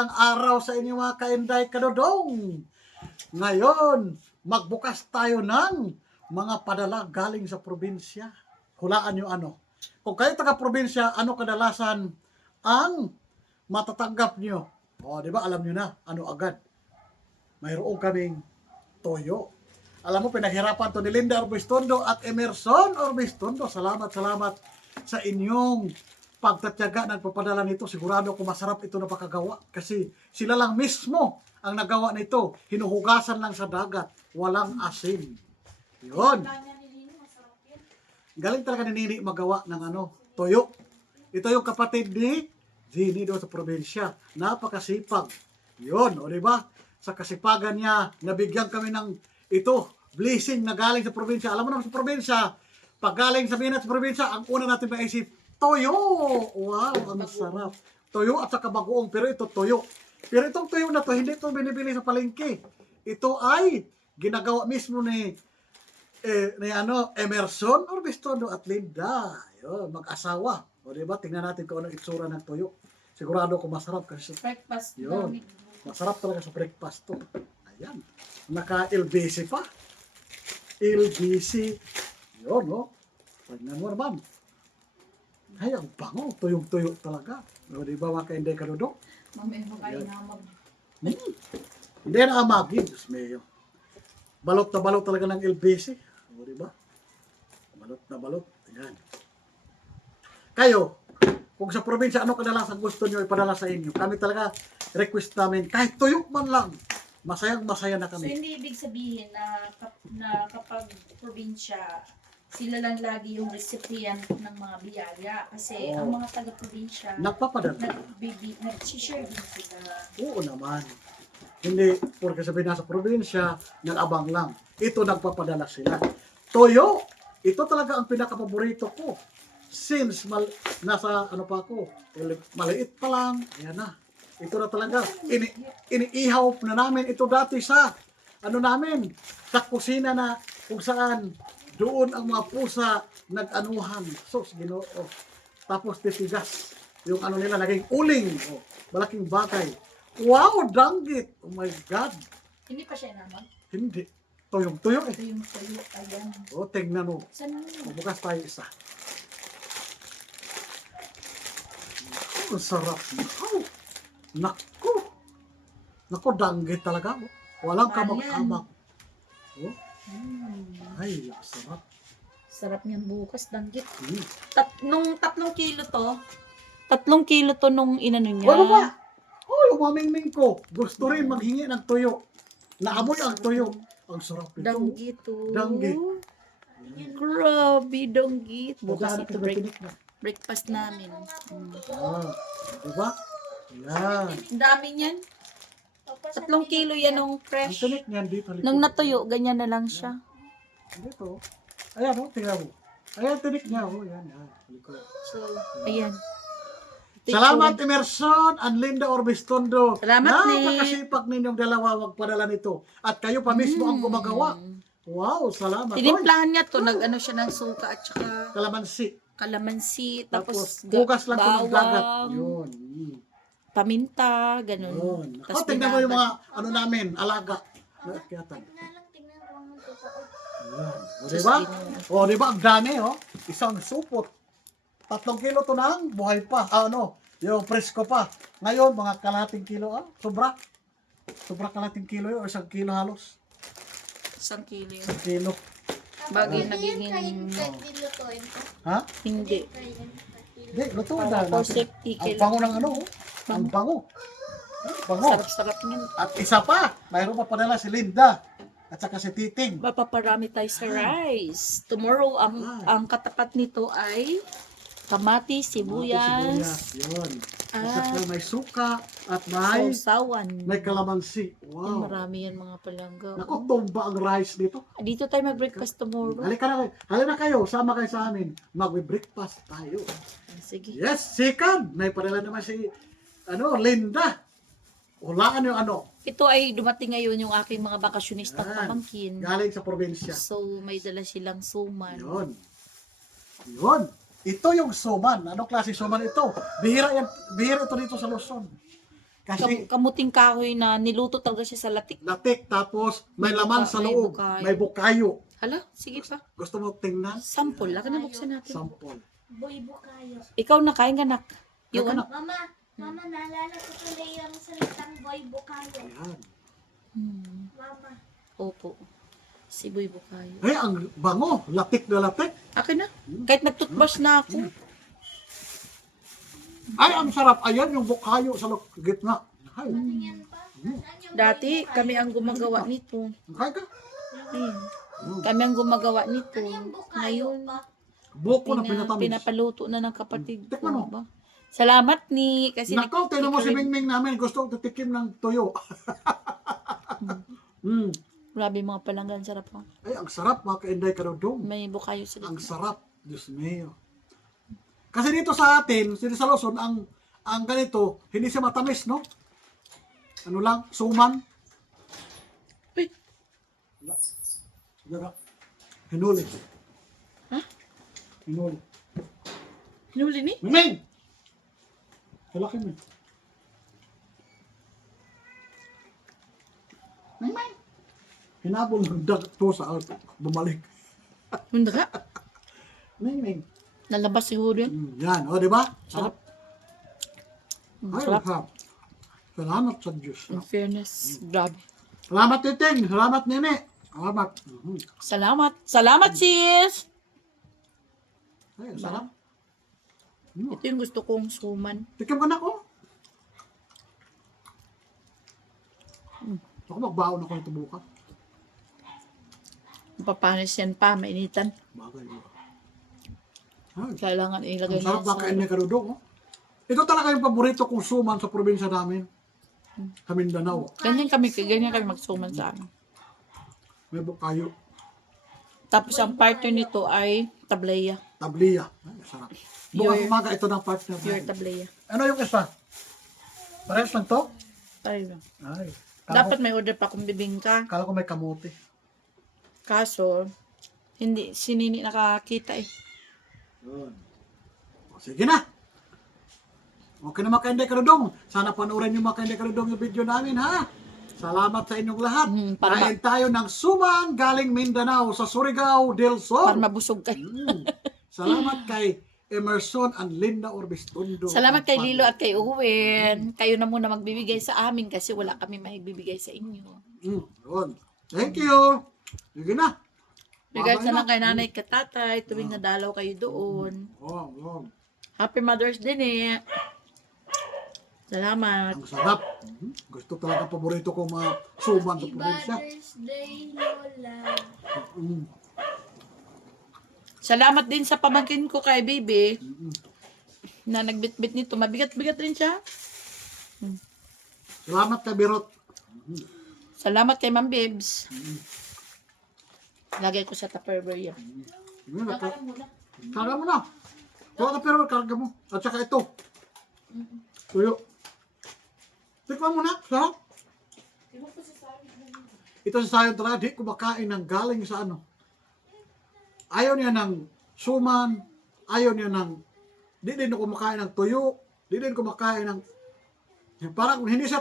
Magandang araw sa inyo mga kainday kadodong. Ngayon, magbukas tayo ng mga padala galing sa probinsya. Hulaan nyo ano. Kung kayo taga-probinsya, ano kadalasan ang matatanggap nyo? O, di ba alam nyo na, ano agad? Mayroon kaming toyo. Alam mo, pinaghirapan to ni Linda Orbistondo at Emerson Orbistondo. Salamat sa inyong pagtatyaga nagpapadala nito. Sigurado ko masarap ito na pakagawa kasi sila lang mismo ang nagawa nito. Hinuhugasan lang sa dagat, walang asin. Yun. Galing talaga ni Nini magawa ng toyo. Ito yung kapatid ni Ginny doon sa probinsya. Napakasipag. Yun, o diba? Sa kasipagan niya, nabigyan kami ng ito, blessing na galing sa probinsya. Alam mo naman sa probinsya, pag galing sabihin natin sa probinsya, ang una natin maisip, toyo! Wow, ang sarap. Toyo at saka bagoong, pero ito toyo. Pero itong toyo na to, hindi ito binibili sa palengke. Ito ay ginagawa mismo ni Emerson Orbistondo at Linda. Yun, mag-asawa. O diba, tingnan natin kung ano itsura ng toyo. Sigurado ko masarap kasi Breakfast. yun. Masarap talaga sa breakfast to. Ayan. Naka-LBC pa. LBC. Yun, no? Tignan mo naman. Ay, ang bango. Tuyong-tuyo talaga. O, di ba mga kainday kadudok? Mamaya mo kayo namag. Hindi na amagin. Diyos mayo. Balot na balot talaga ng LBC. O, di ba? Balot na balot. Ayan. Kayo, kung sa probinsya, ano kadalasan gusto nyo ipadala sa inyo? Kami talaga, request namin, kahit tuyo man lang, masayang masaya na So, kami. hindi ibig sabihin na kapag probinsya, sila lang lagi yung recipient ng mga biyaya. Kasi Oo. ang mga taga-probinsya, Nagpapadala. nag-share din sila. Oo naman. Hindi, porque sabi nasa probinsya, nag-abang lang. Ito nagpapadala sila. Toyo, ito talaga ang pinaka-paborito ko. Since nasa pa ako, maliit pa lang, ayan na. Ito na talaga. Iniihaw na namin ito dati sa, namin, sa kusina na kung saan doon ang mga pusa nag-anuhan. Sos, Ginoo. Tapos titigas. Yung nila, naging uling. Malaking bagay. Wow, danggit. Oh my God. Hindi pa siya naman. Hindi. Tuyong-tuyo Ito yung tuyo. Ayan. tingnan mo. Saan mo? Bukas tayo isa. Ang sarap. Naku. Naku, danggit talaga. Walang kamag-kamag. Oh, ay, sarap. Sarap niyan bukas, danggit. Hmm. Nung 3 kilo to, 3 kilo to nung inano niya. Wala ba? Oh, yung mamingming ko. Gusto rin maghingi ng tuyo. Naamoy ang tuyo. Ang sarap ito. Danggit to. Danggit. Grabe, danggit. Bukas Bukas ito breakfast namin. Diba? Yan. Ang dami niyan. 3 kilo yan nung Ang fresh. tinik niyan dito. Nung natuyo, ganyan na lang siya. Dito. Ayan, tingnan mo. Ayan, tinik niya. Yan. Likod. So, ayan. Salamat Emerson and Linda Orbistondo. Salamat, Napakasipag ninyong dalawa magpadala nito. At kayo pa mismo ang gumagawa. Wow, salamat. Tinimplahan niya to, nag-ano siya ng suka at saka Kalamansi. kalamansi, tapos bukas lang ito ng dagat. bawang, Yun. paminta, ganun. Yun. Tapos Tingnan mo yung binabad. mga namin, alaga. Nakakiyatan. Tingnan ko ang totoo. Yan. O, Diyos diba? Ginoo. O, diba? Ang dami, Isang supot. 3 kilo to nang buhay pa. Yung presko pa. Ngayon, mga kalating kilo. Sobra. Sobra kalating kilo yun. O 1 kilo halos. 1 kilo yun. 1 kilo. Bagay Hindi yan kahit nagiging, dilutuin ko. Ha? hindi. Hindi, luto na. Para for safety, Ang bango ng Ang bango. Bango. Sarap-sarap niyan. At isa pa, mayroon pa padala si Linda. At saka si Titing. Mapaparami tayo sa rice. Tomorrow, ang katapat nito ay kamatis, sibuyas, Yun. At Ah. saka may suka at may sausawan. kalamansi. Wow. Marami yan mga palangga. Naku, tumba ang rice dito. Dito tayo mag-breakfast tomorrow. Halika na kayo. Sama kayo sa amin. Magbe-breakfast tayo. Sige. Yes, second. May padala naman si Linda. Hulaan yung Ito ay dumating ngayon yung aking mga bakasyonistang Yan. pamangkin. Galing sa probinsya. So, may dala silang suman. Yun. Ito yung suman. Anong klase suman ito? Bihira ito dito sa Luzon. Kasi Kamuting kahoy na niluto talaga siya sa latik. latik, tapos may May laman buka- sa may loob. bukayo. May bukayo. Hala, sige pa. Gusto mo tingnan? Sample. Laka na buksan natin. Sample. Boy bukayo. Ikaw nakain ka, nak. Yung Ay, ano? Mama, naalala ko tuloy yung salitang boy bukayo. Ayan. Mama. Opo. Si Boy Bukayo. Ay, ang bango. Latik na latik. Akin na. Kahit nag-toothbrush na ako. Ay, ang sarap. Ayan, yung bukayo sa gitna. Ay, Yan pa. Nasaan yung Dati, boy bukayo? kami ang gumagawa nito. kaya ka. Ayun. Kami ang gumagawa nito. Ano yung bukayo Ngayon, pa? Buko na pinatamis. pinapaluto na ng kapatid ko. Tikman mo. Ba? Salamat ni kasi Nakaw, tignan mo si nag- Mingming namin. Gusto ko titikim ng tuyo. mm. Grabe mga palanggan, sarap po. Ay, ang sarap, mga ka-Inday Karudong. May bukayo sa Ang gitna. sarap. Diyos mío. Kasi dito sa atin, dito sa Luzon, ang ganito, hindi siya matamis, no? Ano lang, suman. Uy, Diba? Hinuli. Ha? Hinuli. hinuli ni? Mingming! Kalaki mo. Mingming! Hinabol ng to sa bumalik. Hindi ka? Mingming. Nalabas siguro yan. Yan, o, di ba? Sarap. Ay, Sarap. sarap. Salamat sa Diyos. In fairness, grabe. Salamat, Titing. Salamat, Nene. Salamat. Salamat. Salamat, sis! Ay, sarap. Ito yung gusto kong suman. Tikim ka na ko. Ako magbaon ako nito bukas. Papanis yan pa, mainitan. Bagay mo. Ay, Kailangan ilagay ang sarap na bakain ni Karudong. Oh. Ito talaga yung paborito kong suman sa probinsya namin. Sa Mindanao. ganyan kami magsuman sa amin. May bukayo. Tapos ang partner nito ay tableya. Tabliya. Ay, sarap. Bukas Pure- umaga ito ng partner. Pure namin. tableya. Ano yung isa? Parehas lang to? Tayo lang. Ay. Dapat may order pa kung bibingka. Kala ko may kamote. Kaso, hindi, sinini nakakita eh. Yun. O, sige na. Okay na mga ka-Inday Karudong. Sana panoorin nyo mga ka-Inday Karudong yung video namin, ha? Salamat sa inyong lahat. para Kain tayo ng suman galing Mindanao sa Surigao del Para Sur. mabusog kayo. Salamat kay Emerson and Linda Orbistondo. Salamat kay Lilo at kay Owen. Kayo na muna magbibigay sa amin kasi wala kami maibibigay sa inyo. Yun. Thank you. Sige na. Regards Bye-bye na lang kay nanay at tatay tuwing nadalaw kayo doon. Oh. Happy Mother's Day eh. Salamat. Ang sarap. Gusto talaga paborito kong mga suman sa probinsya. Mother's Day, Lola. Mm. Salamat din sa pamangkin ko kay Baby na nagbitbit nito. Mabigat-bigat rin siya. Salamat kay Birot. Salamat kay Ma'am Bibs. Lagay ko sa Tupperware yan. Yun, karga mo na. Ito na pero karga mo. At saka ito. Tuyo. Tikman mo na. Sarap. Ito sa sayo talaga. Di kumakain ng galing sa ano. Ayaw niya ng suman. Ayaw niya ng... Di din kumakain ng tuyo. Di din kumakain ng... Parang hindi siya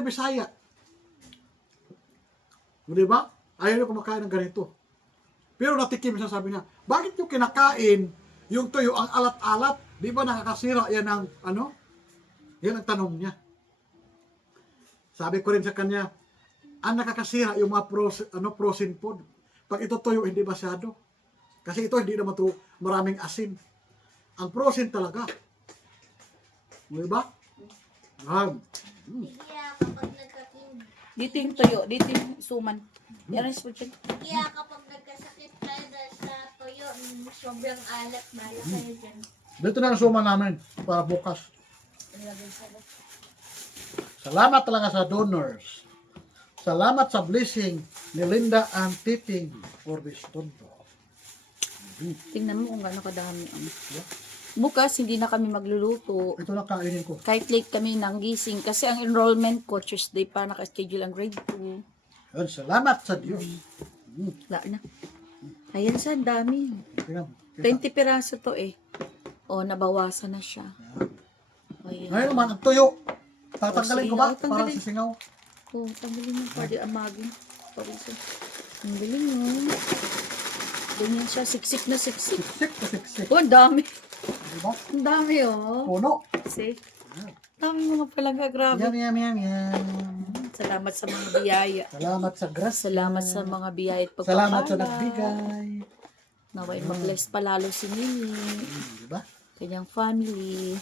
Bisaya. Di ba? Ayaw niya kumakain ng ganito. Pero natikim siya, sabi niya, bakit yung kinakain yung tuyo ang alat-alat? Di ba nakakasira yan ang ano? Yan ang tanong niya. Sabi ko rin sa kanya, ang nakakasira yung mga frozen food. Pag ito tuyo, hindi masyado. Kasi ito hindi naman to maraming asin. Ang frozen talaga. Di ba? Kaya kapag nagkakin, Dito yung tuyo, dito yung suman. Yan ang spaghetti. kaya kapag nagkasakit tayo dahil sa toyo, sobrang alat, bala kayo dyan. Dito na ang suman namin para bukas. Salamat talaga sa donors. Salamat sa blessing ni Linda and Titing Orbistondo. Tingnan mo kung gaano kadami. Bukas, hindi na kami magluluto. Ito na kainin ko. Kahit late kami nang gising. Kasi ang enrollment ko, Tuesday pa nakaschedule ang grade 2. Yun, salamat sa Diyos. Wala na. Ayan sa dami. Tingnan mo. 20 piraso to eh. O, nabawasan na siya. Ayan. Ngayon naman, ang tuyo. Tatanggalin ko sige, ba? oh, Para tanggalin. sa singaw. Oh, tanggalin mo para di amagin. Pariso. Ang galing yun. Ganyan siya. Siksik na siksik. Siksik na siksik. Oh, ang dami. Diba? Ang dami, oh. Puno. See? Dami mga palangga. Grabe. Yum. Salamat sa mga biyaya. Salamat sa grasya. Salamat sa mga biyaya at pagpapala. Salamat sa nagbigay. Naway mag-bless palalo si Nini. Diba? Kanyang family.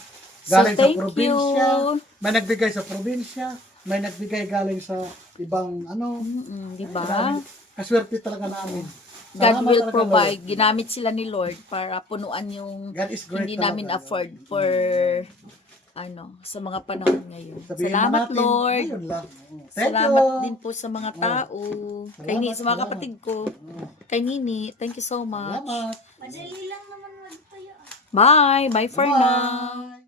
Galing so, thank sa probinsya. you. May nagbigay sa probinsya. May nagbigay galing sa ibang ano. Di ba? Marami. Kaswerte talaga namin. God Salamat will talaga, provide. Lord. Ginamit sila ni Lord para punuan yung God is great hindi talaga. namin afford for sa mga panahon ngayon. Sabihin Salamat natin, Lord. ayun lang. Thank Salamat you. din po sa mga tao. Kay Salamat, Nini, sa mga salamat. kapatid ko. Kay Nini, thank you so much. Salamat. Madali lang naman magtuyo. Bye. Bye for now. Bye.